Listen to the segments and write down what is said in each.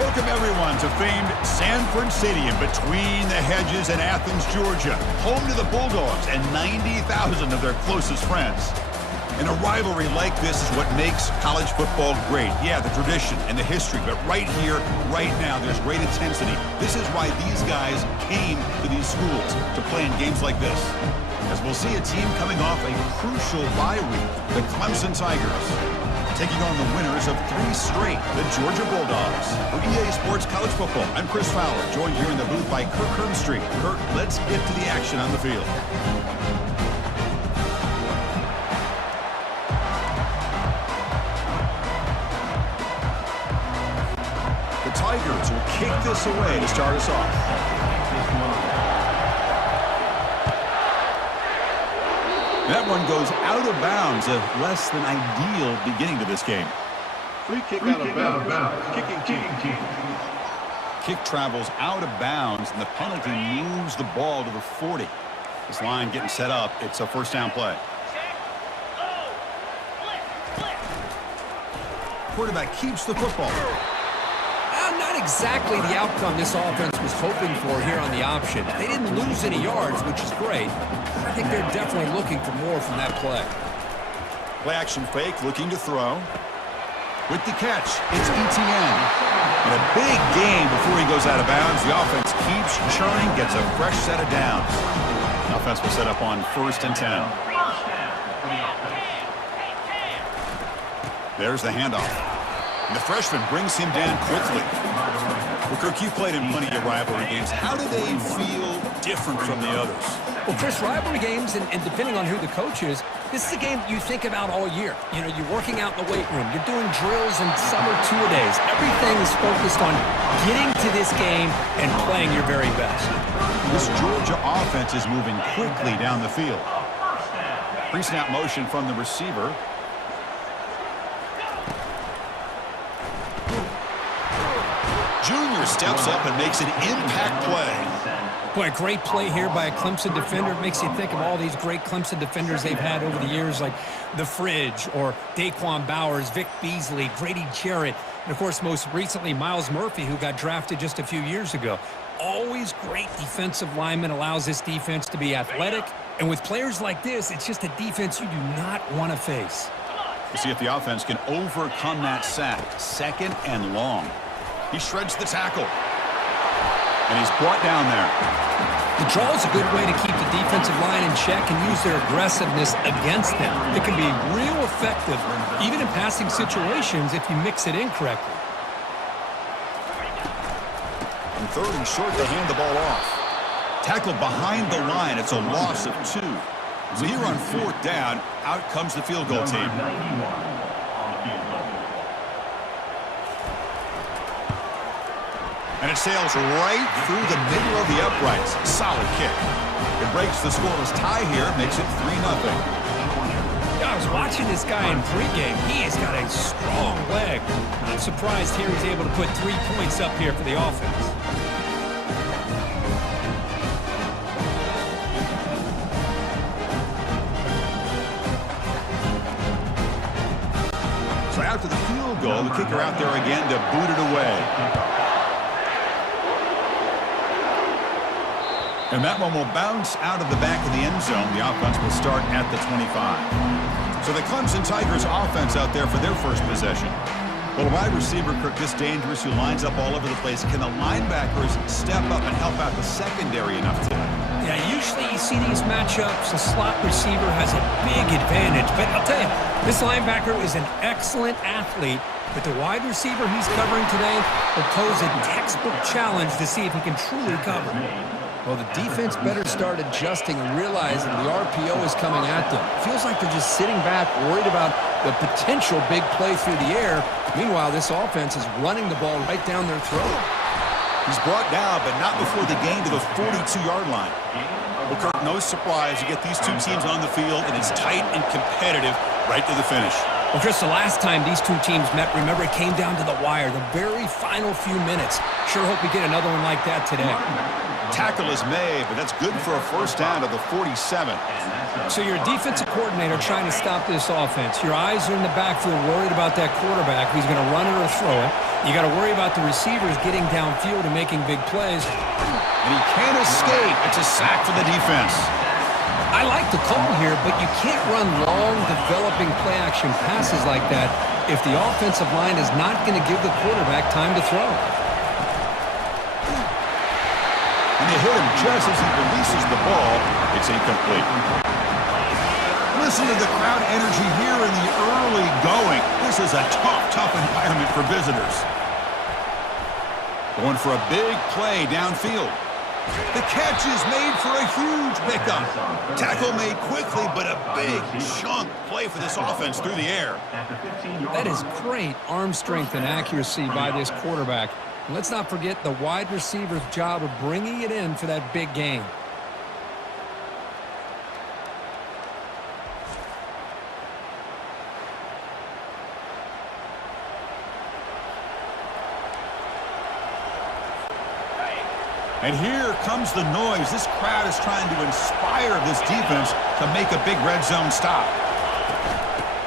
Welcome, everyone, to famed Sanford Stadium between the hedges in Athens, Georgia, home to the Bulldogs and 90,000 of their closest friends. And a rivalry like this is what makes college football great. Yeah, the tradition and the history, but right here, right now, there's great intensity. This is why these guys came to these schools to play in games like this. As we'll see a team coming off a crucial bye week, the Clemson Tigers, taking on the winners of 3 straight, the Georgia Bulldogs. For EA Sports College Football, I'm Chris Fowler, joined here in the booth by Kirk Hermstreet. Kirk, let's get to the action on the field. The Tigers will kick this away to start us off. That one goes out of bounds, a less than ideal beginning to this game. Free kick out of bounds. Kicking team. Kick travels out of bounds, and the penalty moves the ball to the 40. This line getting set up. It's a first down play. Quarterback keeps the football. Not exactly the outcome this offense was hoping for here on the option. They didn't lose any yards, which is great. I think they're definitely looking for more from that play. Play action fake, looking to throw. With the catch, it's Etienne. And a big game before he goes out of bounds. The offense keeps churning, gets a fresh set of downs. The offense will set up on 1st and 10. There's the handoff. And the freshman brings him down quickly. Well, Kirk, you played in plenty of rivalry games. How do they feel different from the others? Well, Chris, rivalry games, and depending on who the coach is, this is a game you think about all year. You know, you're working out in the weight room. You're doing drills and summer tour-days. Everything is focused on getting to this game and playing your very best. This Georgia offense is moving quickly down the field. Pre-snap motion from the receiver. Junior steps up and makes an impact play. Boy, a great play here by a Clemson defender. It makes you think of all these great Clemson defenders they've had over the years, like The Fridge or Daquan Bowers, Vic Beasley, Grady Jarrett, and, of course, most recently, Miles Murphy, who got drafted just a few years ago. Always great defensive lineman, allows this defense to be athletic. And with players like this, it's just a defense you do not want to face. We'll see if the offense can overcome that sack. 2nd and long. He shreds the tackle. And he's brought down there. The draw is a good way to keep the defensive line in check and use their aggressiveness against them. It can be real effective, even in passing situations, if you mix it in correctly. And 3rd and short, they hand the ball off. Tackled behind the line. It's a loss of 2. So here on 4th down, out comes the field goal team. And it sails right through the middle of the uprights. Solid kick. It breaks the scoreless tie here, makes it 3-0. Yeah, I was watching this guy in pregame. He has got a strong leg. Not surprised here he's able to put 3 points up here for the offense. So after the field goal, the kicker out there again to boot it away. And that one will bounce out of the back of the end zone. The offense will start at the 25. So the Clemson Tigers offense out there for their first possession. Well, a wide receiver, Kirk, this dangerous, who lines up all over the place. Can the linebackers step up and help out the secondary enough today? Yeah, usually you see these matchups, a slot receiver has a big advantage. But I'll tell you, this linebacker is an excellent athlete. But the wide receiver he's covering today will pose a textbook challenge to see if he can truly cover. Well, the defense better start adjusting and realizing the RPO is coming at them. Feels like they're just sitting back, worried about the potential big play through the air. Meanwhile, this offense is running the ball right down their throat. He's brought down, but not before the gain to the 42-yard line. Well, Kirk, no surprise. You get these two teams on the field, and it's tight and competitive right to the finish. Well, Chris, the last time these two teams met, remember, it came down to the wire, the very final few minutes. Sure hope we get another one like that today. Tackle is made, but that's good for a first down to the 47. So you're a defensive coordinator trying to stop this offense. Your eyes are in the backfield worried about that quarterback who's going to run it or throw it. You got to worry about the receivers getting downfield and making big plays. And he can't escape. It's a sack for the defense. I like the call here, but you can't run long, developing play-action passes like that if the offensive line is not going to give the quarterback time to throw. And they hit him just as he releases the ball. It's incomplete. Listen to the crowd energy here in the early going. This is a tough environment for visitors. Going for a big play downfield. The catch is made for a huge pickup. Tackle made quickly, but a big chunk play for this offense through the air. That is great arm strength and accuracy by this quarterback. And let's not forget the wide receiver's job of bringing it in for that big game. And here comes the noise. This crowd is trying to inspire this defense to make a big red zone stop.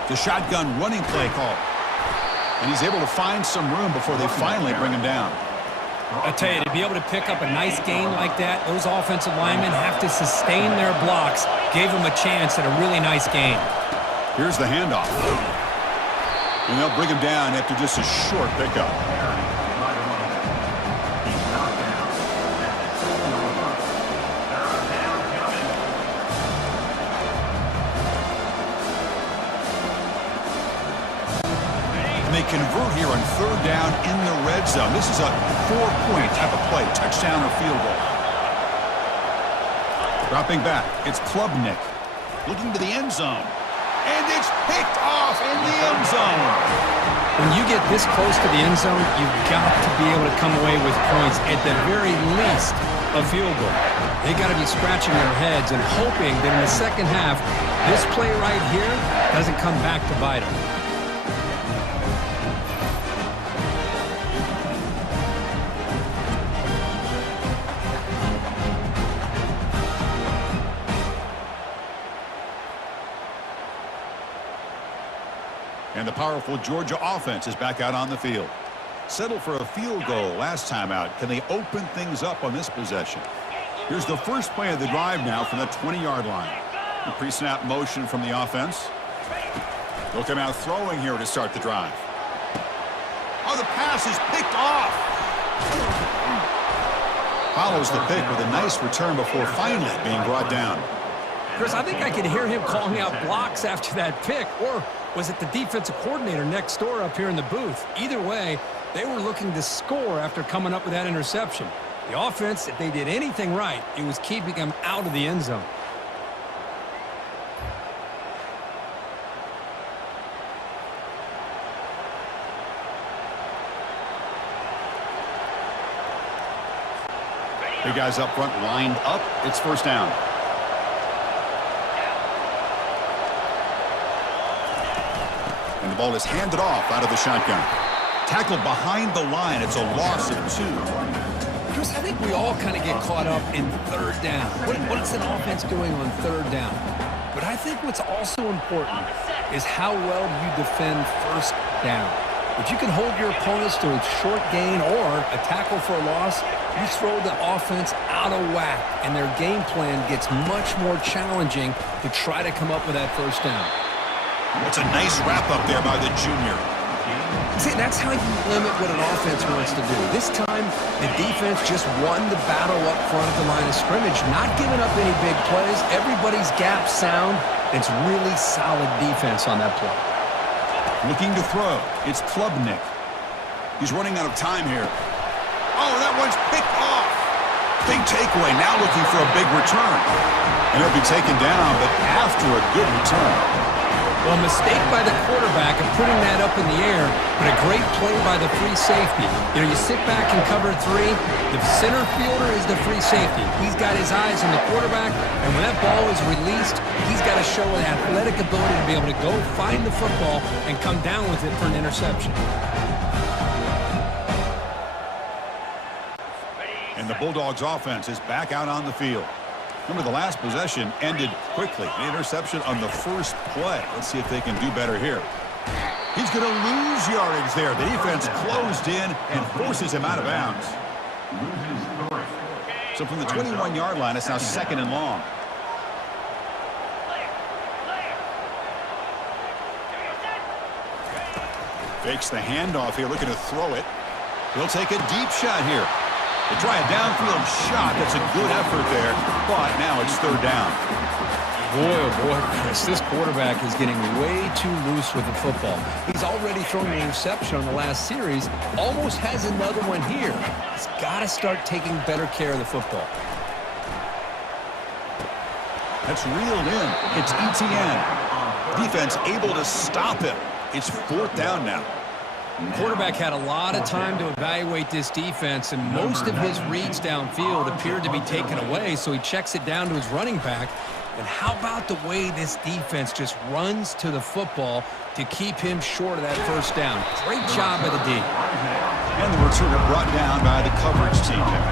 The shotgun running play call. And he's able to find some room before they finally bring him down. I tell you, to be able to pick up a nice gain like that, those offensive linemen have to sustain their blocks. Gave them a chance at a really nice gain. Here's the handoff. And they'll bring him down after just a short pickup. They convert here on third down in the red zone. This is a 4-point type of play, touchdown or field goal. Dropping back, it's Klubnik looking to the end zone. And it's picked off in the end zone. When you get this close to the end zone, you've got to be able to come away with points, at the very least a field goal. They got to be scratching their heads and hoping that in the second half, this play right here doesn't come back to bite them. And the powerful Georgia offense is back out on the field. Settled for a field goal last time out. Can they open things up on this possession? Here's the first play of the drive now from the 20-yard line. The pre-snap motion from the offense. They'll come out throwing here to start the drive. Oh, the pass is picked off. Follows the pick with a nice return before finally being brought down. Chris, I think I could hear him calling out blocks after that pick, or was it the defensive coordinator next door up here in the booth? Either way, they were looking to score after coming up with that interception. The offense, if they did anything right, it was keeping them out of the end zone. Big guys up front lined up. It's first down. And the ball is handed off out of the shotgun. Tackle behind the line. It's a loss of 2. Chris, I think we all kind of get caught up in third down. What is an offense doing on third down? But I think what's also important is how well you defend first down. If you can hold your opponents to a short gain or a tackle for a loss, you throw the offense out of whack, and their game plan gets much more challenging to try to come up with that first down. It's a nice wrap up there by the junior. See, that's how you limit what an offense wants to do. This time, the defense just won the battle up front at the line of scrimmage, not giving up any big plays. Everybody's gap sound. It's really solid defense on that play. Looking to throw. It's Klubnik. He's running out of time here. Oh, that one's picked off. Big takeaway. Now looking for a big return. And he'll be taken down, but after a good return. Well, a mistake by the quarterback of putting that up in the air, but a great play by the free safety. You know, you sit back and cover 3. The center fielder is the free safety. He's got his eyes on the quarterback, and when that ball is released, he's got to show an athletic ability to be able to go find the football and come down with it for an interception. And And the Bulldogs offense is back out on the field. Remember, the last possession ended quickly. An interception on the first play. Let's see if they can do better here. He's going to lose yardage there. The defense closed in and forces him out of bounds. So from the 21-yard line, it's now 2nd and long. Fakes the handoff here, looking to throw it. He'll take a deep shot here. They try a downfield shot. That's a good effort there, but now it's 3rd down. Boy, oh boy, Chris, this quarterback is getting way too loose with the football. He's already thrown an interception on the last series, almost has another one here. He's got to start taking better care of the football. That's reeled in. It's ETN. Defense able to stop him. It's 4th down now. Quarterback had a lot of time to evaluate this defense, and most of his reads downfield appeared to be taken away, so he checks it down to his running back. And how about the way this defense just runs to the football to keep him short of that 1st down? Great job by the D. And the returner brought down by the coverage team there.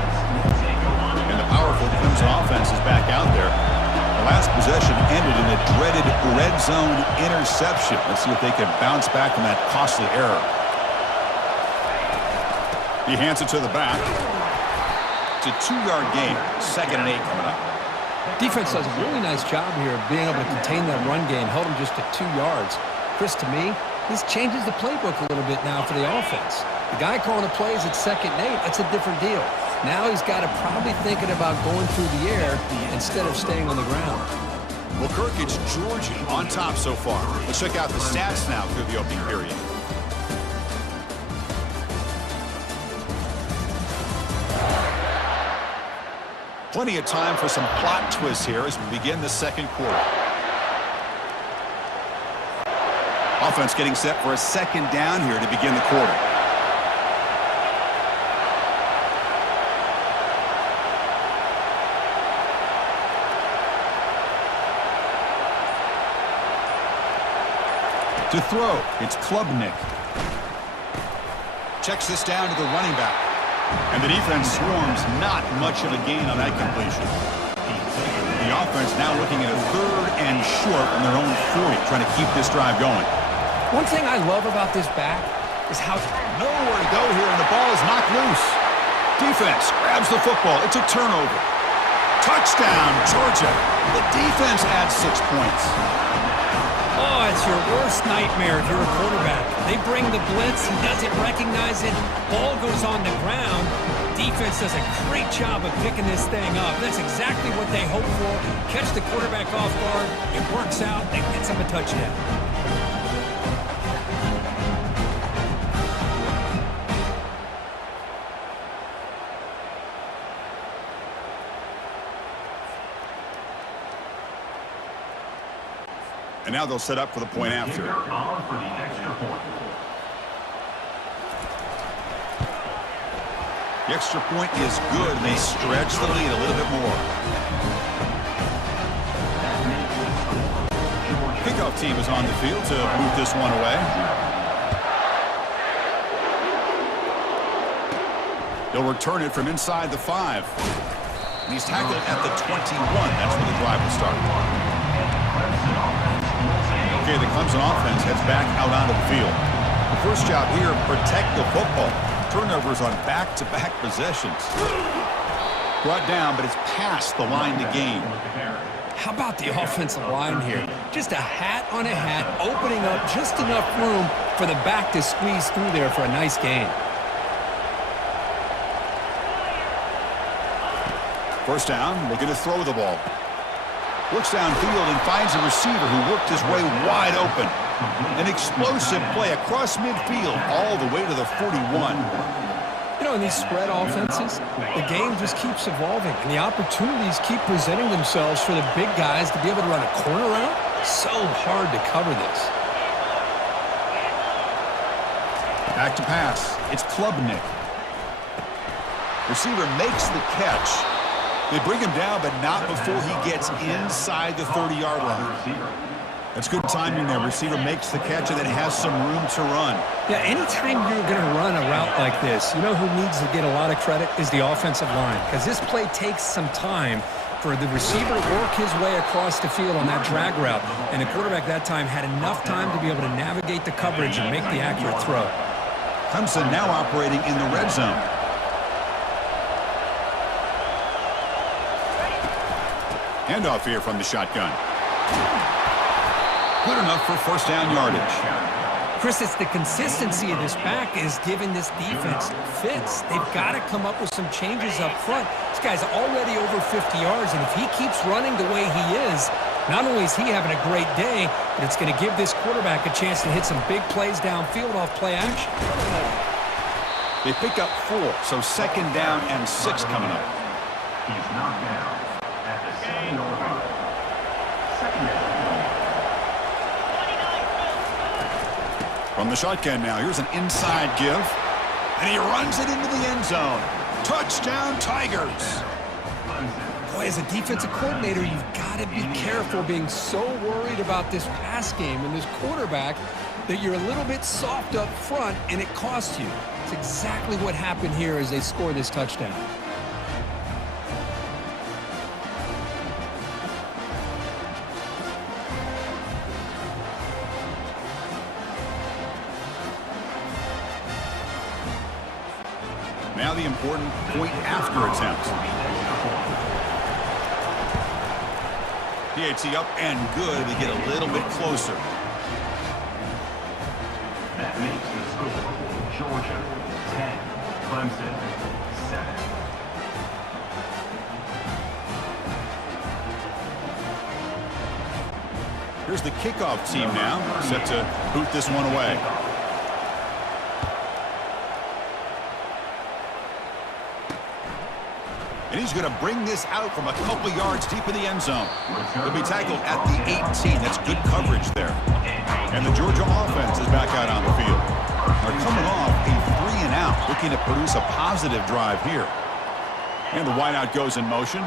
And the powerful Clemson offense is back out there. The last possession ended in a dreaded red zone interception. Let's see if they can bounce back from that costly error. He hands it to the back. It's a 2-yard gain. 2nd and 8 coming up. Defense does a really nice job here of being able to contain that run game, held him just to 2 yards. Chris, to me, this changes the playbook a little bit now for the offense. The guy calling the plays at 2nd and 8, that's a different deal. Now he's got to probably thinking about going through the air instead of staying on the ground. Well, Kirk, it's Georgia on top so far. Let's check out the stats now through the opening period. Plenty of time for some plot twists here as we begin the 2nd quarter. Offense getting set for a 2nd down here to begin the quarter. To throw, it's Klubnik. Checks this down to the running back. And the defense swarms, not much of a gain on that completion. The offense now looking at a 3rd and short on their own 40, trying to keep this drive going. One thing I love about this back is how nowhere to go here, and the ball is knocked loose. Defense grabs the football. It's a turnover. Touchdown, Georgia. The defense adds 6 points. Oh, it's your worst nightmare if you're a quarterback. They bring the blitz, he doesn't recognize it, ball goes on the ground. Defense does a great job of picking this thing up. That's exactly what they hope for. Catch the quarterback off guard, it works out, they get him a touchdown. And now they'll set up for the point after. The extra point is good, and they stretch the lead a little bit more. Kickoff team is on the field to move this one away. They'll return it from inside the 5. And he's tackled at the 21. That's where the drive will start. Okay, the Clemson offense heads back out onto the field. The first job here, protect the football. Turnovers on back-to-back possessions. Brought down, but it's past the line to gain. How about the offensive line here? Just a hat on a hat, opening up just enough room for the back to squeeze through there for a nice gain. First down, looking to throw the ball. Looks downfield and finds a receiver who worked his way wide open. An explosive play across midfield all the way to the 41. You know, in these spread offenses, the game just keeps evolving, and the opportunities keep presenting themselves for the big guys to be able to run a corner route. So hard to cover this. Back to pass. It's Klubnik. Receiver makes the catch. They bring him down, but not before he gets inside the 30-yard line. That's good timing there. Receiver makes the catch and then has some room to run. Yeah, anytime you're going to run a route like this, you know who needs to get a lot of credit is the offensive line, because this play takes some time for the receiver to work his way across the field on that drag route. And the quarterback that time had enough time to be able to navigate the coverage and make the accurate throw. Clemson now operating in the red zone. Handoff here from the shotgun. Good enough for first down yardage. Chris, it's the consistency of this back is giving this defense fits. They've got to come up with some changes up front. This guy's already over 50 yards, and if he keeps running the way he is, not only is he having a great day, but it's going to give this quarterback a chance to hit some big plays downfield off play action. They pick up 4, so second down and 6 coming up. He's knocked down at the 7-yard line. Second down. From the shotgun now, here's an inside give. And he runs it into the end zone. Touchdown, Tigers. Boy, as a defensive coordinator, you've got to be careful being so worried about this pass game and this quarterback that you're a little bit soft up front and it costs you. It's exactly what happened here as they score this touchdown. Now the important point after attempt. PAT up and good. They get a little bit closer. That makes the score Georgia 10, Clemson 7. Here's the kickoff team now, set to boot this one away. And he's going to bring this out from a couple yards deep in the end zone. He'll be tackled at the 18. That's good coverage there. And the Georgia offense is back out on the field. They're coming off a 3-and-out, looking to produce a positive drive here. And the wideout goes in motion.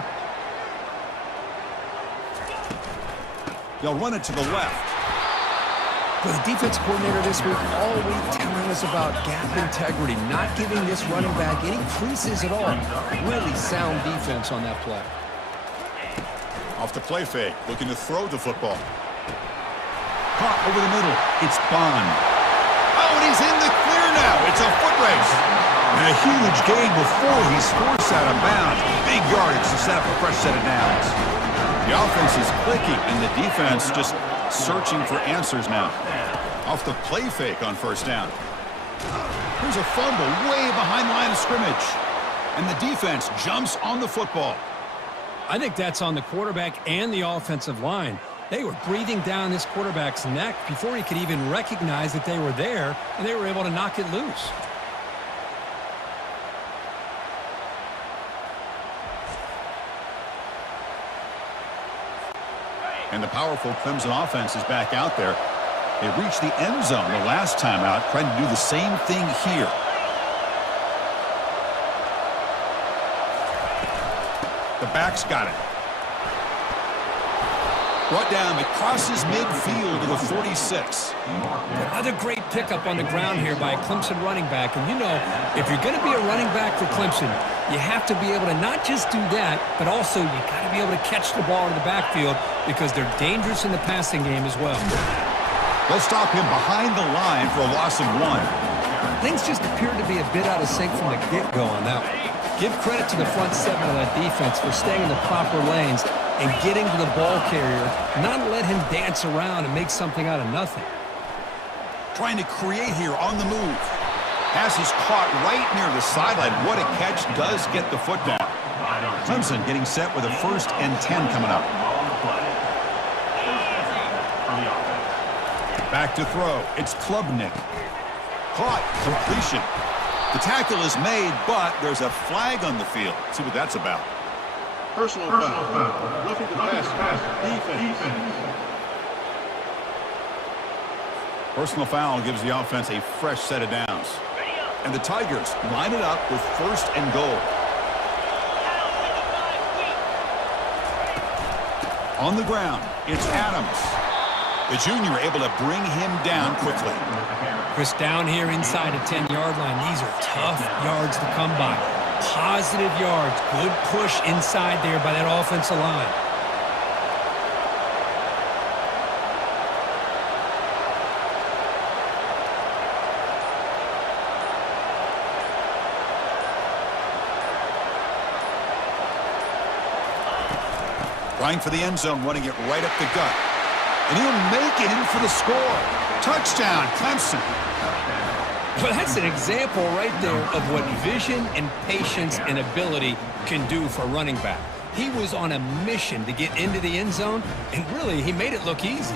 They'll run it to the left. Well, the defense coordinator this week all week telling us about gap integrity, not giving this running back any creases at all. Really sound defense on that play. Off the play fake, looking to throw the football. Caught over the middle. It's Bond. Oh, and he's in the clear now. It's a foot race. And a huge gain before he's forced out of bounds. Big yardage to set up a fresh set of downs. The offense is clicking, and the defense just searching for answers now. Off the play fake on first down. Here's a fumble way behind the line of scrimmage. And the defense jumps on the football. I think that's on the quarterback and the offensive line. They were breathing down this quarterback's neck before he could even recognize that they were there, and they were able to knock it loose. And the powerful Clemson offense is back out there. They reached the end zone the last time out, trying to do the same thing here. The back's got it. Brought down, it crosses midfield to the 46. Another great pickup on the ground here by a Clemson running back. And you know, if you're going to be a running back for Clemson, you have to be able to not just do that, but also you got to be able to catch the ball in the backfield because they're dangerous in the passing game as well. They'll stop him behind the line for a loss of 1. Things just appeared to be a bit out of sync from the get-go on that one. Give credit to the front 7 of that defense for staying in the proper lanes and getting to the ball carrier, not let him dance around and make something out of nothing. Trying to create here on the move. Pass is caught right near the sideline. What a catch, does get the foot down. Clemson getting set with a 1st and 10 coming up. Back to throw. It's Klubnik. Caught. Completion. The tackle is made, but there's a flag on the field. Let's see what that's about. Personal foul. Roughing the pass. Defense. Personal foul gives the offense a fresh set of downs. And the Tigers line it up with 1st and goal. On the ground, it's Adams. The junior able to bring him down quickly. Chris, down here inside the 10-yard line, these are tough yards to come by. Positive yards. Good push inside there by that offensive line. Trying for the end zone, running it right up the gut. And he'll make it in for the score. Touchdown, Clemson. Well, that's an example right there of what vision and patience and ability can do for a running back. He was on a mission to get into the end zone, and really, he made it look easy.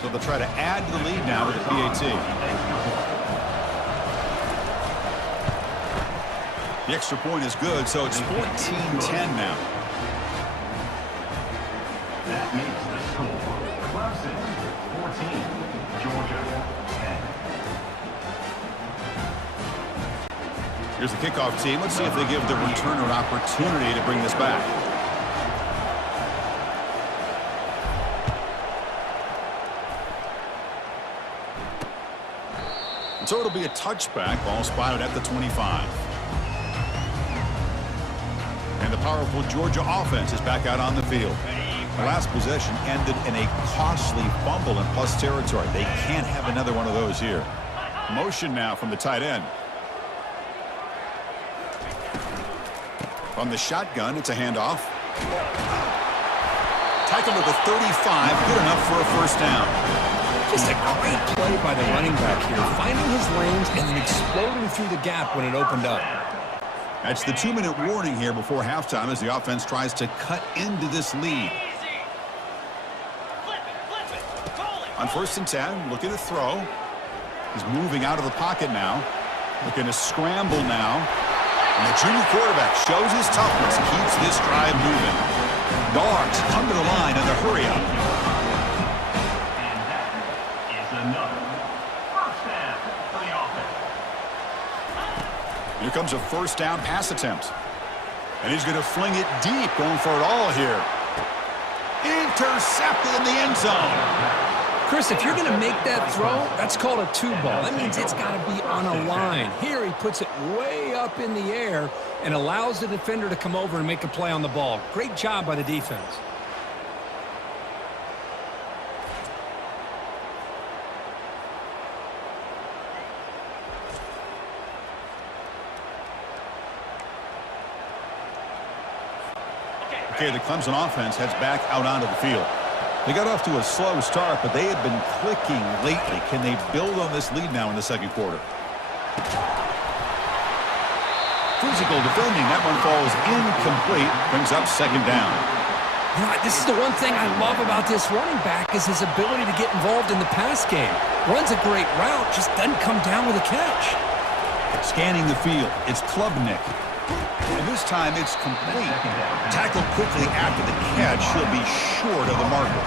So they'll try to add to the lead now with the PAT. The extra point is good, so it's 14-10 now. That makes the score. Clemson 14, Georgia 10. Here's the kickoff team. Let's see if they give the returner an opportunity to bring this back. And so it'll be a touchback. Ball spotted at the 25. And the powerful Georgia offense is back out on the field. The last possession ended in a costly fumble in plus territory. They can't have another one of those here. Motion now from the tight end. From the shotgun, it's a handoff. Tackled at the 35, good enough for a first down. Just a great play by the running back here, finding his lanes and then exploding through the gap when it opened up. That's the 2-minute warning here before halftime as the offense tries to cut into this lead. On 1st and 10, looking to throw. He's moving out of the pocket now. Looking to scramble now. And the junior quarterback shows his toughness, keeps this drive moving. Dogs come to the line in the hurry-up. Another first down for the offense. Here comes a first down pass attempt. And he's going to fling it deep, going for it all here. Intercepted in the end zone. Chris, if you're going to make that throw, that's called a two-ball. That means it's got to be on a line. Here he puts it way up in the air and allows the defender to come over and make a play on the ball. Great job by the defense. Okay, the Clemson offense heads back out onto the field. They got off to a slow start, but they have been clicking lately. Can they build on this lead now in the second quarter? Physical defending. That one falls incomplete. Brings up second down. You know, this is the one thing I love about this running back is his ability to get involved in the pass game. Runs a great route, just doesn't come down with a catch. Scanning the field. It's Klubnik. And this time it's complete. Tackled quickly after the catch. He'll be short of the marker.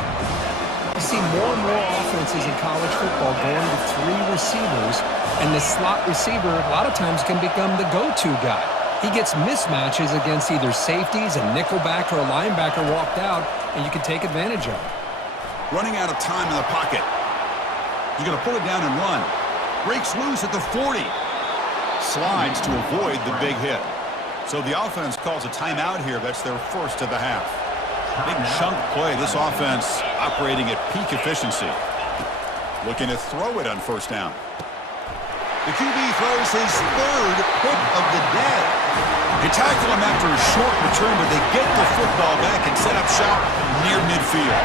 You see more and more offenses in college football going to 3 receivers, and the slot receiver a lot of times can become the go-to guy. He gets mismatches against either safeties, a nickelback, or a linebacker walked out, and you can take advantage of it. Running out of time in the pocket. He's going to pull it down and run. Breaks loose at the 40. Slides to avoid the big hit. So the offense calls a timeout here. That's their first of the half. Big chunk play. This offense operating at peak efficiency. Looking to throw it on first down. The QB throws his third pick of the day. They tackle him after a short return, but they get the football back and set up shop near midfield.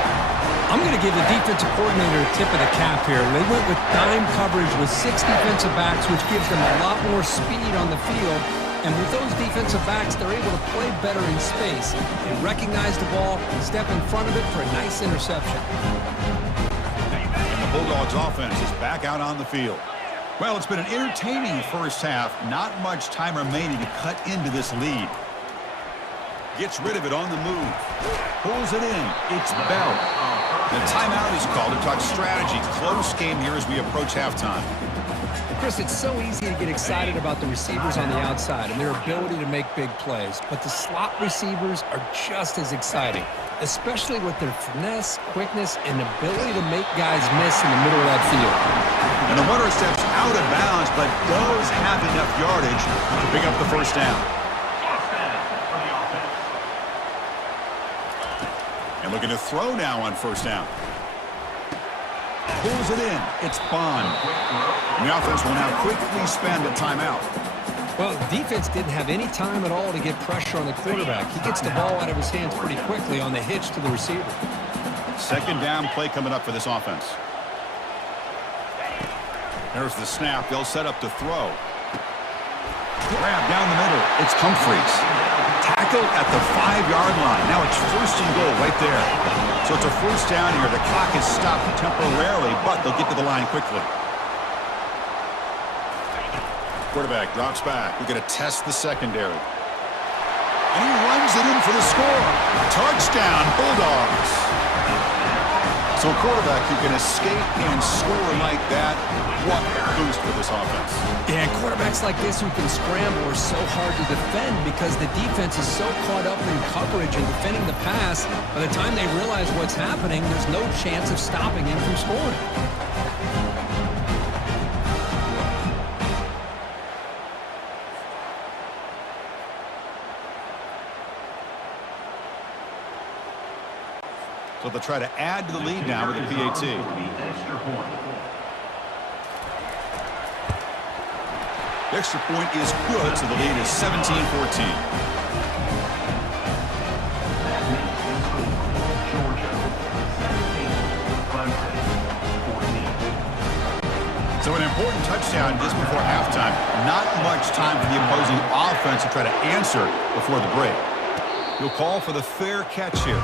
I'm going to give the defensive coordinator a tip of the cap here. They went with dime coverage with 6 defensive backs, which gives them a lot more speed on the field. And with those defensive backs, they're able to play better in space. They recognize the ball, step in front of it for a nice interception. And the Bulldogs offense is back out on the field. Well, it's been an entertaining first half. Not much time remaining to cut into this lead. Gets rid of it on the move. Pulls it in. It's Bell. The timeout is called to talk strategy. Close game here as we approach halftime. Chris, it's so easy to get excited about the receivers on the outside and their ability to make big plays, but the slot receivers are just as exciting, especially with their finesse, quickness, and ability to make guys miss in the middle of that field. And the runner steps out of bounds, but does have enough yardage to pick up the first down. And looking to throw now on first down. Pulls it in. It's Bond. And the offense will now quickly spend a timeout. Well, the defense didn't have any time at all to get pressure on the quarterback. He gets the ball out of his hands pretty quickly on the hitch to the receiver. Second down play coming up for this offense. There's the snap. They'll set up to throw. Grab down the middle. It's Humphreys. Tackled at the 5-yard line. Now it's first and goal right there. So it's a first down here. The clock is stopped temporarily, but they'll get to the line quickly. Quarterback drops back. We're going to test the secondary. And he runs it in for the score. Touchdown, Bulldogs. So a quarterback who can escape and score like that, what a boost for this offense. Yeah, quarterbacks like this who can scramble are so hard to defend because the defense is so caught up in coverage and defending the pass. By the time they realize what's happening, there's no chance of stopping him from scoring. So they'll try to add to the lead now with a PAT. The extra point is good, so the lead is 17-14. So an important touchdown just before halftime. Not much time for the opposing offense to try to answer before the break. He'll call for the fair catch here.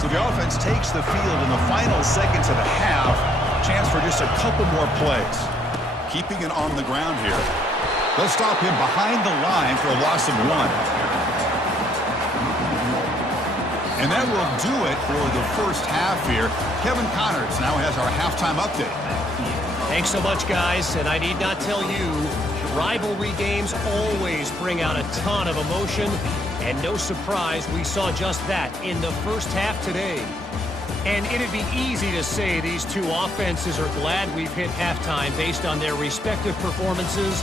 So the offense takes the field in the final seconds of the half. Chance for just a couple more plays. Keeping it on the ground here. They'll stop him behind the line for a loss of 1. And that will do it for the first half here. Kevin Connors now has our halftime update. Thanks so much, guys. And I need not tell you, rivalry games always bring out a ton of emotion. And no surprise, we saw just that in the first half today. And it'd be easy to say these two offenses are glad we've hit halftime based on their respective performances.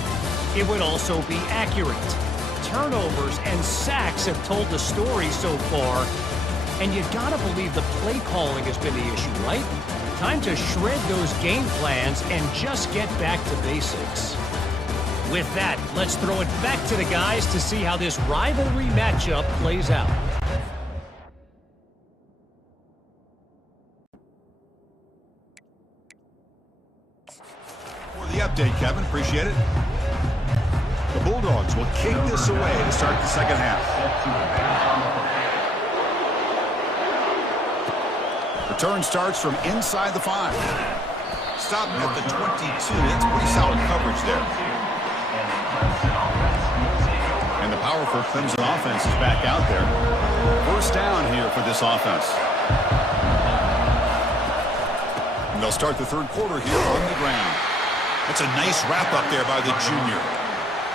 It would also be accurate. Turnovers and sacks have told the story so far. And you gotta believe the play calling has been the issue, right? Time to shred those game plans and just get back to basics. With that, let's throw it back to the guys to see how this rivalry matchup plays out. For the update, Kevin. Appreciate it. The Bulldogs will kick this away to start the second half. Return starts from inside the 5. Stopping at the 22. That's pretty solid coverage there. And the powerful Clemson offense is back out there. First down here for this offense. And they'll start the third quarter here on the ground. That's a nice wrap up there by the junior.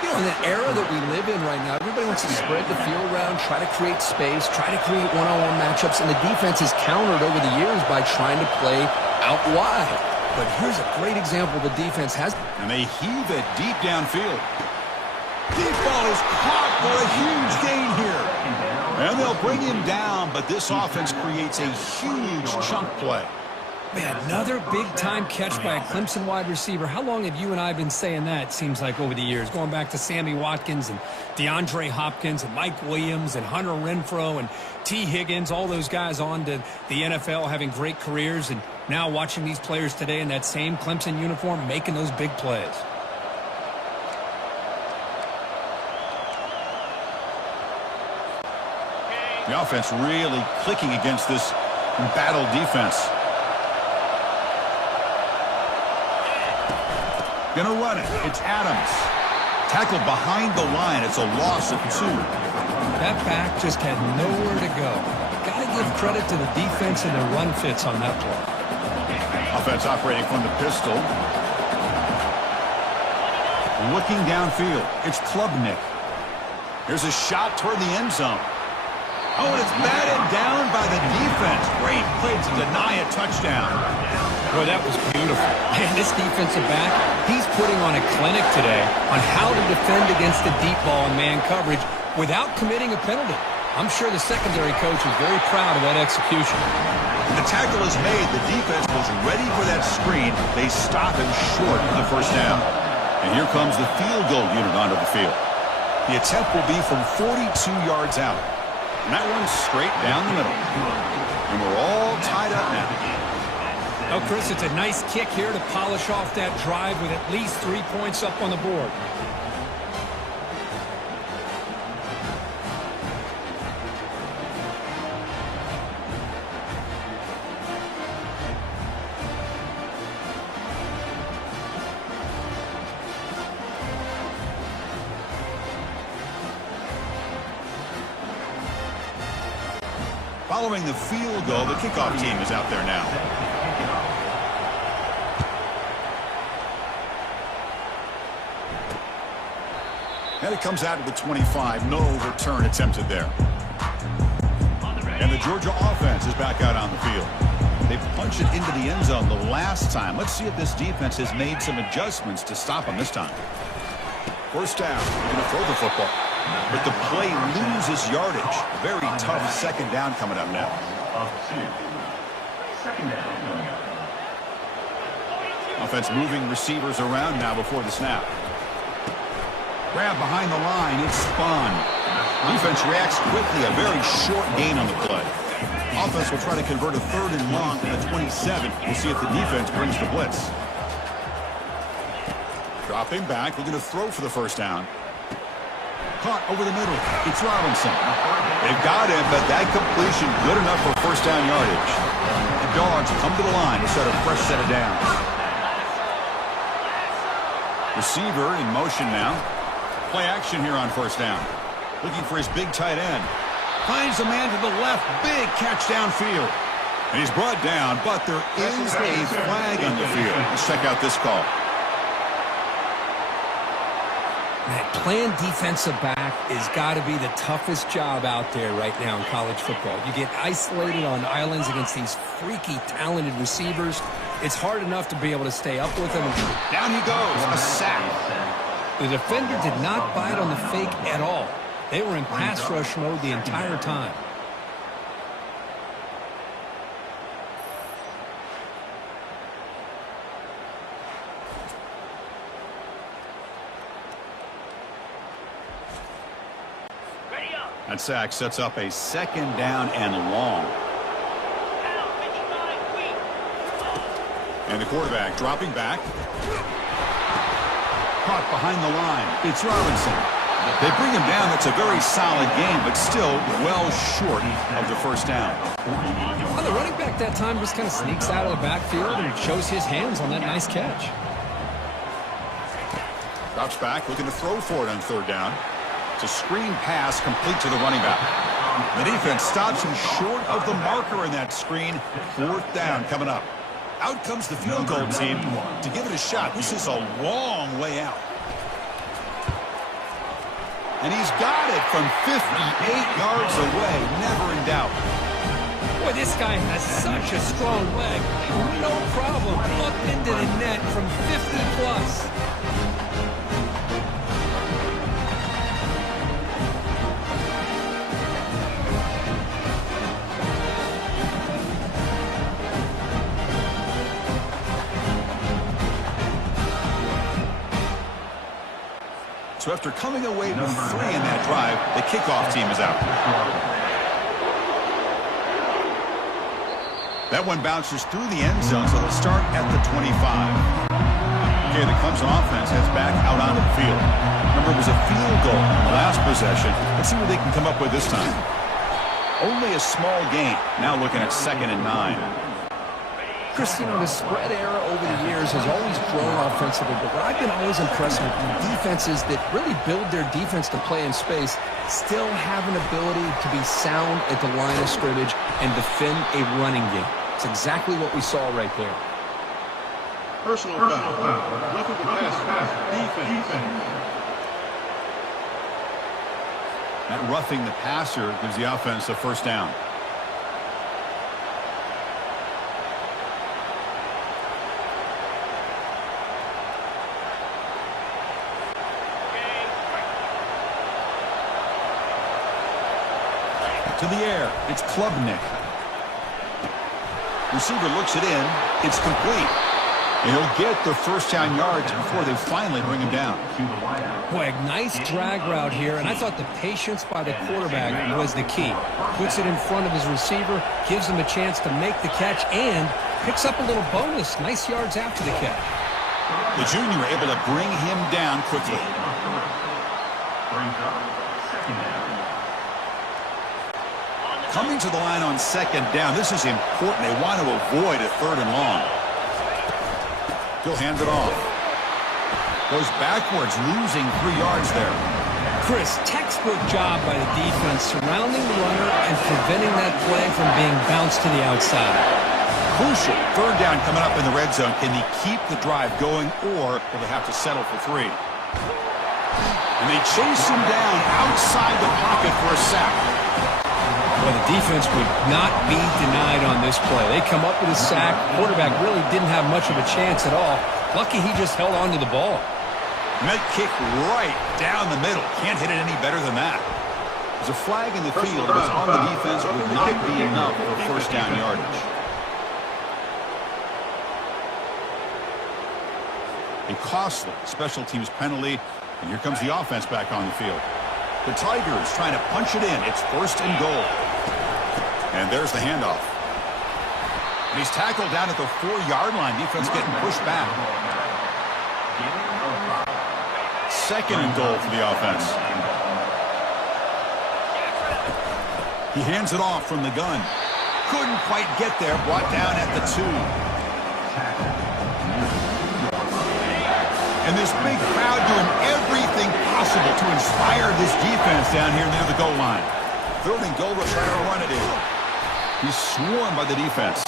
You know, in the era that we live in right now, everybody wants to spread the field around, try to create space, try to create one-on-one matchups, and the defense has countered over the years by trying to play out wide. But here's a great example the defense has. And they heave it deep downfield. Deep ball is caught for a huge gain here. And they'll bring him down, but this offense creates a huge chunk play. Man, another big-time catch by a Clemson wide receiver. How long have you and I been saying that, seems like, over the years? Going back to Sammy Watkins and DeAndre Hopkins and Mike Williams and Hunter Renfrow and T. Higgins, all those guys on to the NFL having great careers, and now watching these players today in that same Clemson uniform making those big plays. The offense really clicking against this battle defense. Gonna run it. It's Adams. Tackled behind the line. It's a loss of 2. That back just had nowhere to go. Got to give credit to the defense and the run fits on that play. Offense operating from the pistol. Looking downfield. It's Klubnik. Here's a shot toward the end zone. Oh, and it's batted down by the defense. Great play to deny a touchdown. Boy, that was beautiful. Man, this defensive back, he's putting on a clinic today on how to defend against the deep ball and man coverage without committing a penalty. I'm sure the secondary coach is very proud of that execution. The tackle is made. The defense was ready for that screen. They stop him short of the first down. And here comes the field goal unit onto the field. The attempt will be from 42 yards out. And that one's straight down the middle. And we're all tied up now. Oh, Chris, it's a nice kick here to polish off that drive with at least 3 points up on the board. Following the field goal, the kickoff team is out there now. And it comes out to the 25. No return attempted there. And the Georgia offense is back out on the field. They punched it into the end zone the last time. Let's see if this defense has made some adjustments to stop them this time. First down, going to throw the football. But the play loses yardage. Very tough second down coming up now. Second down. Offense moving receivers around now before the snap. Grab behind the line. It's spun. Defense reacts quickly. A very short gain on the play. Offense will try to convert a 3rd and long from the 27. We'll see if the defense brings the blitz. Dropping back. We're going to throw for the first down. Caught over the middle. It's Robinson. They've got him, but that completion good enough for first down yardage. The Dogs come to the line to set a fresh set of downs. Receiver in motion now. Play action here on first down. Looking for his big tight end. Finds a man to the left. Big catch downfield. And he's brought down, but there is a flag on the field. Let's check out this call. That playing defensive back has got to be the toughest job out there right now in college football. You get isolated on islands against these freaky, talented receivers. It's hard enough to be able to stay up with them. Down he goes. A sack. The defender did not bite on the fake at all. They were in pass rush mode the entire time. That sack sets up a second down and long. And the quarterback dropping back. Caught behind the line. It's Robinson. They bring him down. That's a very solid game, but still well short of the first down. Well, the running back that time just kind of sneaks out of the backfield and shows his hands on that nice catch. Drops back, looking to throw for it on 3rd down. It's a screen pass complete to the running back. The defense stops him short of the marker in that screen. 4th down coming up. Out comes the field goal team to give it a shot. This is a long way out. And he's got it from 58 yards away. Never in doubt. Boy, this guy has such a strong leg. No problem. Up into the net from 50 plus. So after coming away with 3 in that drive, the kickoff team is out. That one bounces through the end zone, so they'll start at the 25. Okay, the Clemson offense heads back out onto the field. Remember, it was a field goal in the last possession. Let's see what they can come up with this time. Only a small gain. Now looking at 2nd and 9. Chris, you know, the spread era over the years has always grown offensively, but what I've been always impressed with defenses that really build their defense to play in space still have an ability to be sound at the line of scrimmage and defend a running game. It's exactly what we saw right there. Personal foul. Roughing the passer. Defense. That roughing the passer gives the offense a first down. To the air, it's Klubnik. Receiver looks it in. It's complete. And he'll get the first down yards before they finally bring him down. Boy, a nice drag route here, and I thought the patience by the quarterback was the key. Puts it in front of his receiver, gives him a chance to make the catch, and picks up a little bonus. Nice yards after the catch. The junior able to bring him down quickly. Coming to the line on second down. This is important. They want to avoid a third and long. He'll hand it off. Goes backwards, losing 3 yards there. Chris, textbook job by the defense surrounding the runner and preventing that play from being bounced to the outside. Crucial. Third down coming up in the red zone. Can he keep the drive going, or will they have to settle for 3? And they chase him down outside the pocket for a sack. Well, the defense would not be denied on this play. They come up with a sack. Quarterback really didn't have much of a chance at all. Lucky he just held on to the ball. And that kick right down the middle. Can't hit it any better than that. There's a flag in the field. It was on the defense. Would not be enough for first down yardage. A costly special teams penalty. And here comes the offense back on the field. The Tigers trying to punch it in. It's first and goal. And there's the handoff. And he's tackled down at the 4-yard line. Defense getting pushed back. Second and goal for the offense. He hands it off from the gun. Couldn't quite get there. Brought down at the 2. And this big crowd doing everything possible to inspire this defense down here near the goal line. Third and goal, they'll try to run it in. He's swarmed by the defense.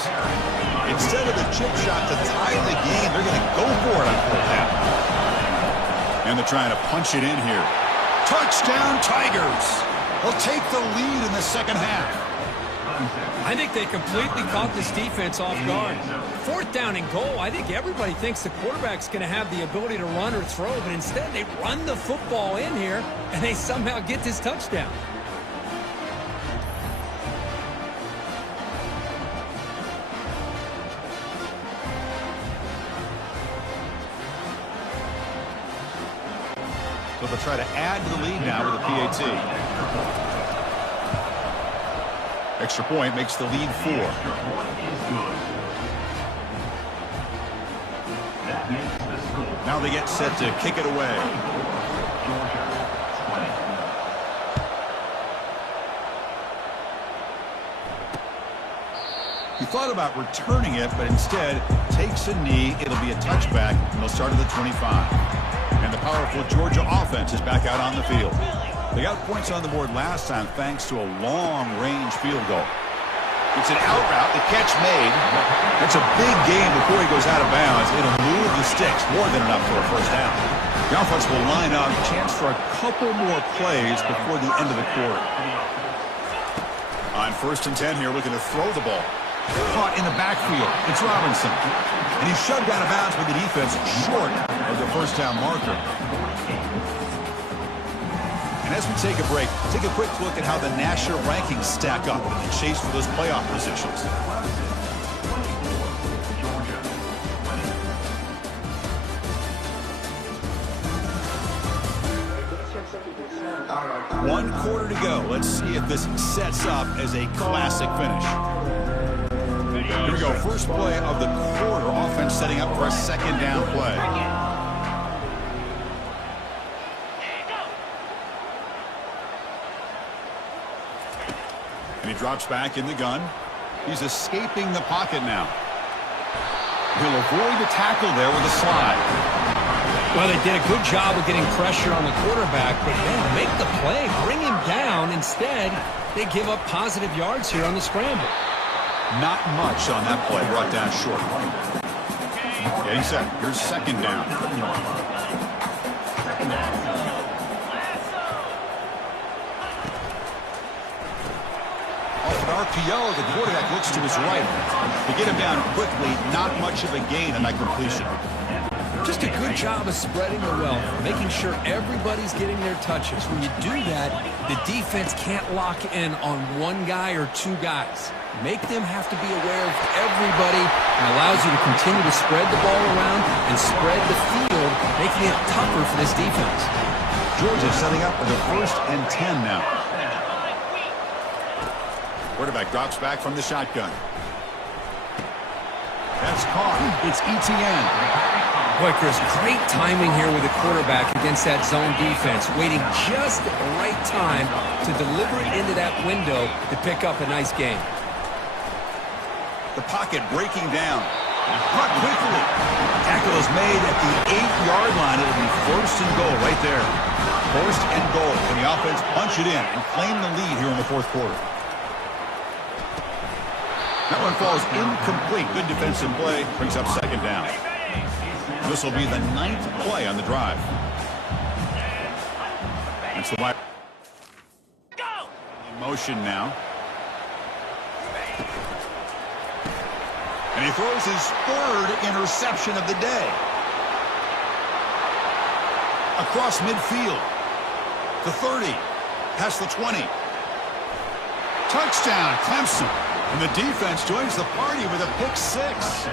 Instead of the chip shot to tie the game, they're going to go for it on fourth down. And they're trying to punch it in here. Touchdown, Tigers! They'll take the lead in the second half. I think they completely caught this defense off guard. Fourth down and goal, I think everybody thinks the quarterback's going to have the ability to run or throw, but instead they run the football in here, and they somehow get this touchdown. So they'll try to add to the lead now with a PAT. Extra point makes the lead 4. Now they get set to kick it away. He thought about returning it, but instead takes a knee. It'll be a touchback, and they'll start at the 25. And the powerful Georgia offense is back out on the field. They got points on the board last time thanks to a long-range field goal. It's an out route, the catch made. That's a big game before he goes out of bounds. It'll move the sticks, more than enough for a first down. The offense will line up, chance for a couple more plays before the end of the quarter. On first and 10 here, looking to throw the ball. Caught in the backfield. It's Robinson. And he's shoved out of bounds with the defense short of the first down marker. And as we take a break, take a quick look at how the national rankings stack up and chase for those playoff positions. One quarter to go. Let's see if this sets up as a classic finish. Here we go. First play of the quarter. Offense setting up for a second down play. And he drops back in the gun. He's escaping the pocket now. He'll avoid the tackle there with a slide. Well, they did a good job of getting pressure on the quarterback, but then make the play, bring him down. Instead, they give up positive yards here on the scramble. Not much on that play, brought down short. Getting set. Here's second down. Off an RPO, the quarterback looks to his right. To get him down quickly, not much of a gain on that completion. Just a good job of spreading the wealth, making sure everybody's getting their touches. When you do that, the defense can't lock in on one guy or two guys. Make them have to be aware of everybody, and allows you to continue to spread the ball around and spread the field, making it tougher for this defense. Georgia setting up with a 1st and 10 now. Quarterback drops back from the shotgun. That's caught. It's ETN. Boy, Chris, great timing here with the quarterback against that zone defense, waiting just at the right time to deliver it into that window to pick up a nice gain. The pocket breaking down. Caught quickly. Tackle is made at the 8-yard line. It'll be 1st and goal right there. 1st and goal. Can the offense punch it in and claim the lead here in the 4th quarter? That one falls incomplete. Good defensive play. Brings up second down. This will be the 9th play on the drive. That's the wide. In motion now. And he throws his 3rd interception of the day. Across midfield. The 30. Past the 20. Touchdown, Clemson. And the defense joins the party with a pick 6.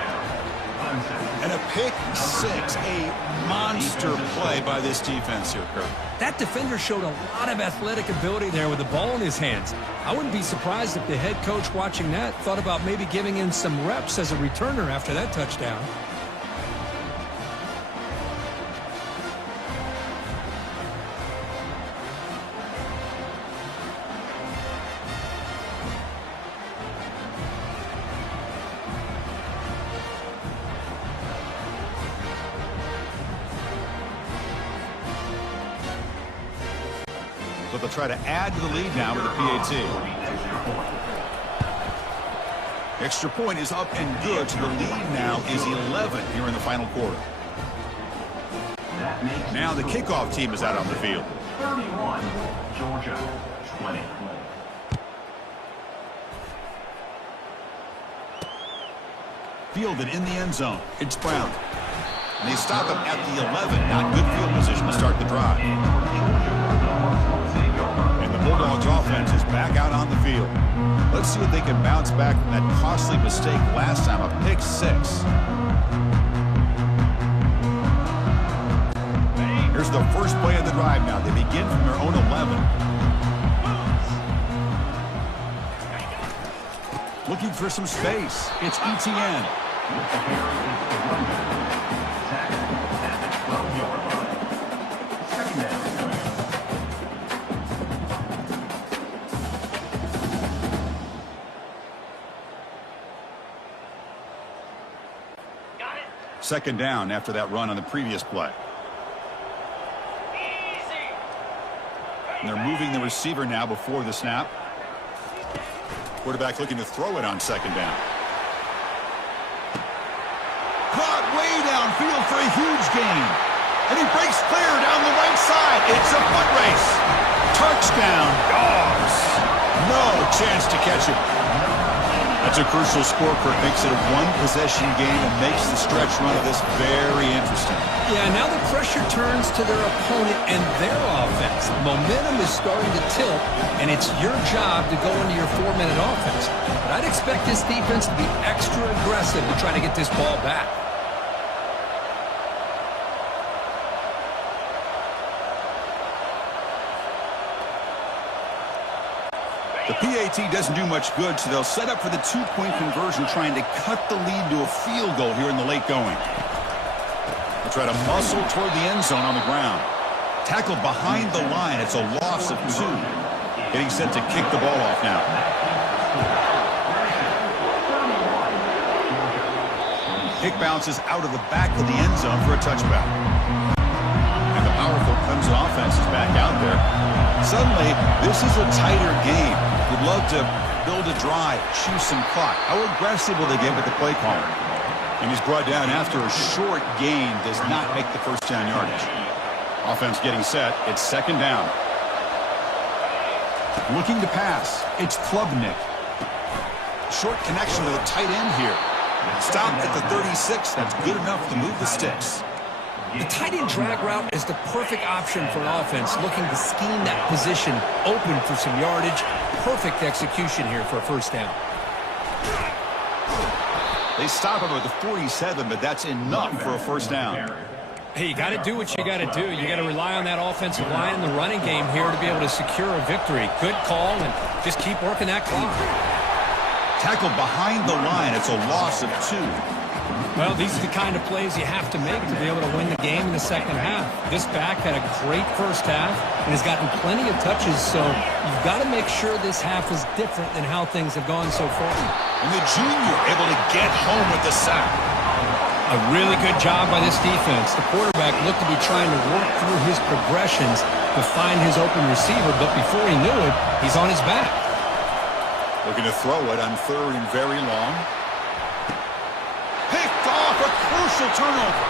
And a pick 6, a monster play by this defense here, Kirk. That defender showed a lot of athletic ability there with the ball in his hands. I wouldn't be surprised if the head coach watching that thought about maybe giving him some reps as a returner after that touchdown. So they'll try to add to the lead now with the PAT. Extra point is up and good, so the lead now is 11 here in the final quarter. Now the kickoff team is out on the field. 31, Georgia 20. Fielded in the end zone. It's Brown. And they stop him at the 11. Not good field position to start the drive. And the Bulldogs offense is back out on the field. Let's see if they can bounce back from that costly mistake last time, a pick 6. Here's the first play of the drive now. They begin from their own 11. Looking for some space. It's ETN. Second down after that run on the previous play. And they're moving the receiver now before the snap. Quarterback looking to throw it on second down. Caught way downfield for a huge gain. And he breaks clear down the right side. It's a foot race. Touchdown, Dogs. No chance to catch him. That's a crucial score, Kurt. Makes it a one-possession game and makes the stretch run of this very interesting. Yeah, now the pressure turns to their opponent and their offense. Momentum is starting to tilt, and it's your job to go into your 4-minute offense. But I'd expect this defense to be extra aggressive to try to get this ball back. The PAT doesn't do much good, so they'll set up for the 2-point conversion, trying to cut the lead to a field goal here in the late going. They'll try to muscle toward the end zone on the ground. Tackled behind the line. It's a loss of 2. Getting set to kick the ball off now. Kick bounces out of the back of the end zone for a touchback. And the powerful Clemson offense is back out there. Suddenly, this is a tighter game. Would love to build a drive, choose some clock. How aggressive will they get with the play caller? And he's brought down after a short gain, does not make the first down yardage. Offense getting set. It's second down. Looking to pass. It's Klubnik. Short connection to the tight end here. Stopped at the 36. That's good enough to move the sticks. The tight end drag route is the perfect option for an offense looking to scheme that position open for some yardage. Perfect execution here for a first down. They stop him at the 47, but that's enough for a first down. Hey, you got to do what you got to do. You got to rely on that offensive line in the running game here to be able to secure a victory. Good call, and just keep working that clock. Tackled behind the line. It's a loss of 2. Well, these are the kind of plays you have to make to be able to win the game in the second half. This back had a great first half and has gotten plenty of touches, so you've got to make sure this half is different than how things have gone so far. And the junior able to get home with the sack. A really good job by this defense. The quarterback looked to be trying to work through his progressions to find his open receiver, but before he knew it, he's on his back. Looking to throw it on third and very long. Picked off, a crucial turnover.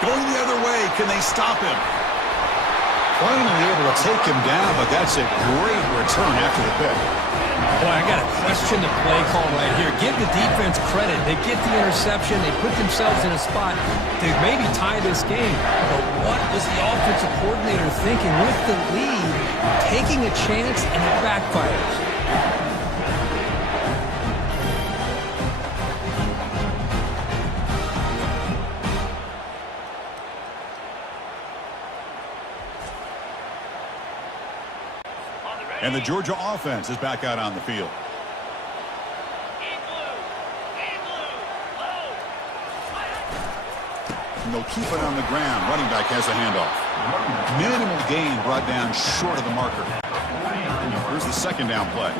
Going the other way, can they stop him? Finally able to take him down, but that's a great return after the pick. Boy, I got to question the play call right here. Give the defense credit. They get the interception. They put themselves in a spot to maybe tie this game. But what was the offensive coordinator thinking with the lead, taking a chance, and it backfires? And the Georgia offense is back out on the field. And they'll keep it on the ground. Running back has the handoff. Minimal gain brought down short of the marker. Here's the second down play.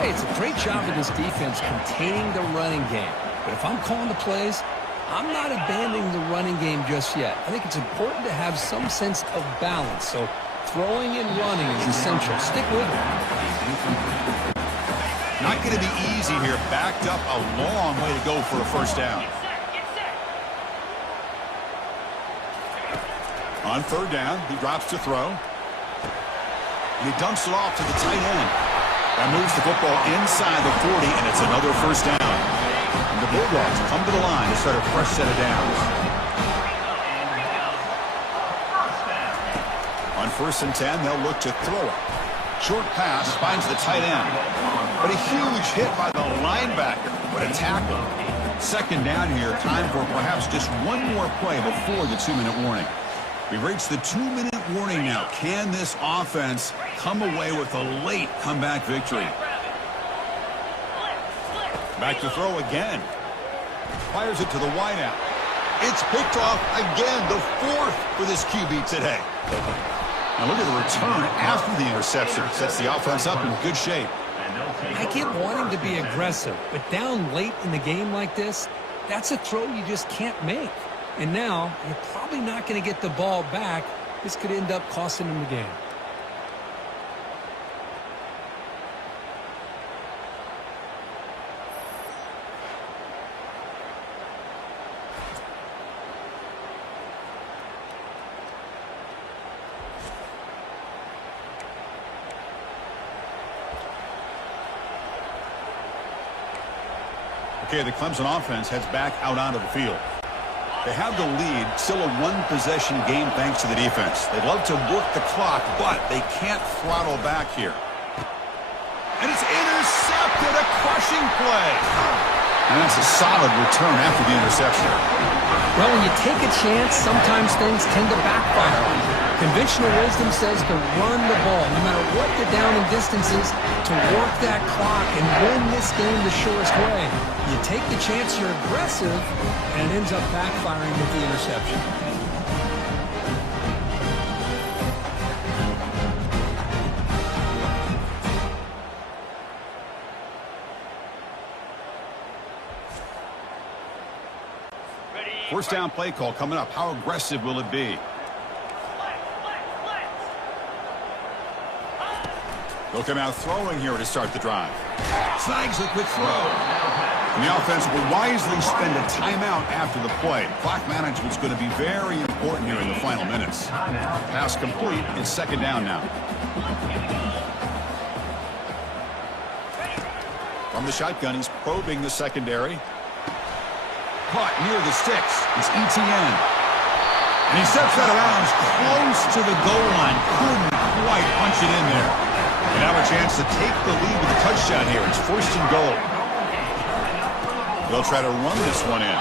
Hey, it's a great job of this defense containing the running game. But if I'm calling the plays, I'm not abandoning the running game just yet. I think it's important to have some sense of balance. So throwing and running is essential. Stick with it. Not going to be easy here. Backed up a long way to go for a first down. On third down, he drops to throw. And he dumps it off to the tight end. That moves the football inside the 40, and it's another first down. And the Bulldogs come to the line to start a fresh set of downs. On 1st and 10, they'll look to throw it. Short pass finds the tight end. But a huge hit by the linebacker. What a tackle. Second down here, time for perhaps just one more play before the 2-minute warning. We've reached the 2-minute warning now. Can this offense come away with a late comeback victory? Back to throw again. Fires it to the wideout. It's picked off again, the 4th for this QB today. Now look at the return after the interception. Sets the offense up in good shape. I get wanting to be aggressive, but down late in the game like this, that's a throw you just can't make. And now, you're probably not going to get the ball back. This could end up costing them the game. Okay, the Clemson offense heads back out onto the field. They have the lead, still a one-possession game thanks to the defense. They'd love to work the clock, but they can't throttle back here. And it's intercepted, a crushing play. And that's a solid return after the interception. Well, when you take a chance, sometimes things tend to backfire. Conventional wisdom says to run the ball, no matter what the down and distance is, to work that clock and win this game the shortest way. You take the chance, you're aggressive, and it ends up backfiring with the interception. First down play call coming up. How aggressive will it be? They'll come out throwing here to start the drive. Snags a quick throw. And the offense will wisely spend a timeout after the play. Clock management's going to be very important here in the final minutes. Pass complete. It's second down now. From the shotgun, he's probing the secondary. Caught near the sticks. It's ETN. And he steps out of bounds close to the goal line. Couldn't quite punch it in there. And have a chance to take the lead with a touchdown here. It's first and goal. They'll try to run this one in.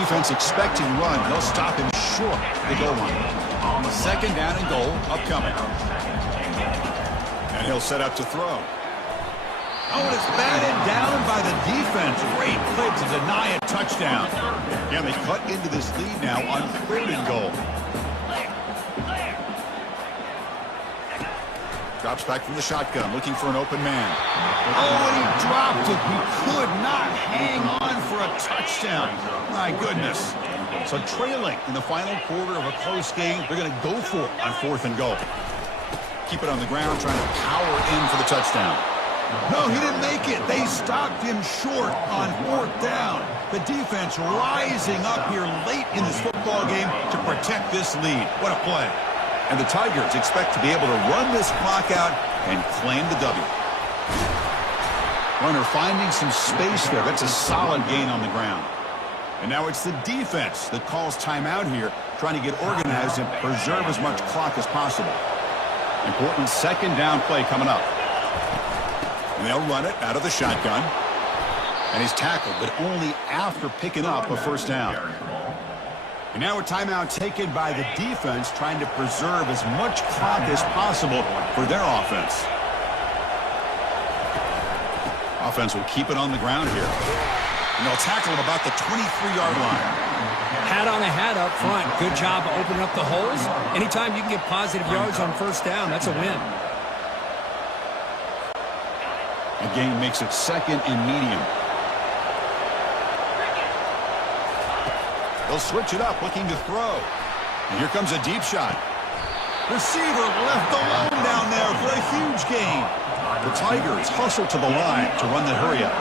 Defense expecting run. They'll stop him short of the goal line. Second down and goal upcoming. And he'll set up to throw. Oh, and it's batted down by the defense. Great play to deny a touchdown. Yeah, they cut into this lead now on third and goal. Drops back from the shotgun, looking for an open man. Oh, and he dropped it. He could not hang on for a touchdown. My goodness. So trailing in the final quarter of a close game, they're going to go for it on fourth and goal. Keep it on the ground, trying to power in for the touchdown. No, he didn't make it. They stopped him short on fourth down. The defense rising up here late in this football game to protect this lead. What a play. And the Tigers expect to be able to run this clock out and claim the W. Runner finding some space there. That's a solid gain on the ground. And now it's the defense that calls timeout here, trying to get organized and preserve as much clock as possible. Important second down play coming up. And they'll run it out of the shotgun. And he's tackled, but only after picking up a first down. And now a timeout taken by the defense, trying to preserve as much clock as possible for their offense. Offense will keep it on the ground here. And they'll tackle him about the 23-yard line. Hat on a hat up front. Good job of opening up the holes. Anytime you can get positive yards on first down, that's a win. The game makes it second and medium. They'll switch it up, looking to throw. And here comes a deep shot. Receiver left alone down there for a huge gain. The Tigers hustle to the line to run the hurry-up.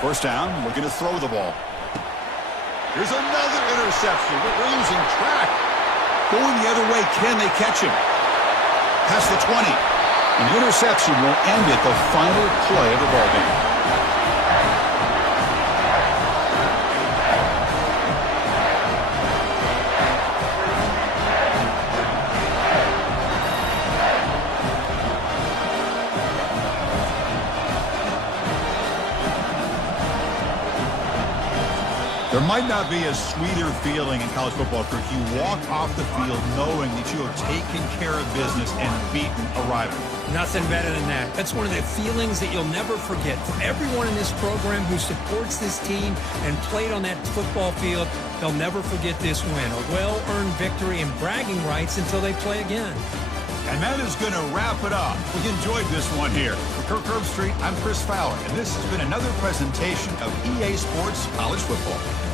First down, looking to throw the ball. Here's another interception. We're losing track. Going the other way, can they catch him? Past the 20. An interception will end it, the final play of the ballgame. There might not be a sweeter feeling in college football career if you walk off the field knowing that you have taken care of business and beaten a rival. Nothing better than that. That's one of the feelings that you'll never forget. For everyone in this program who supports this team and played on that football field, they'll never forget this win. A well-earned victory and bragging rights until they play again. And that is going to wrap it up. We enjoyed this one here. For Kirk Herbstreit, I'm Chris Fowler, and this has been another presentation of EA Sports College Football.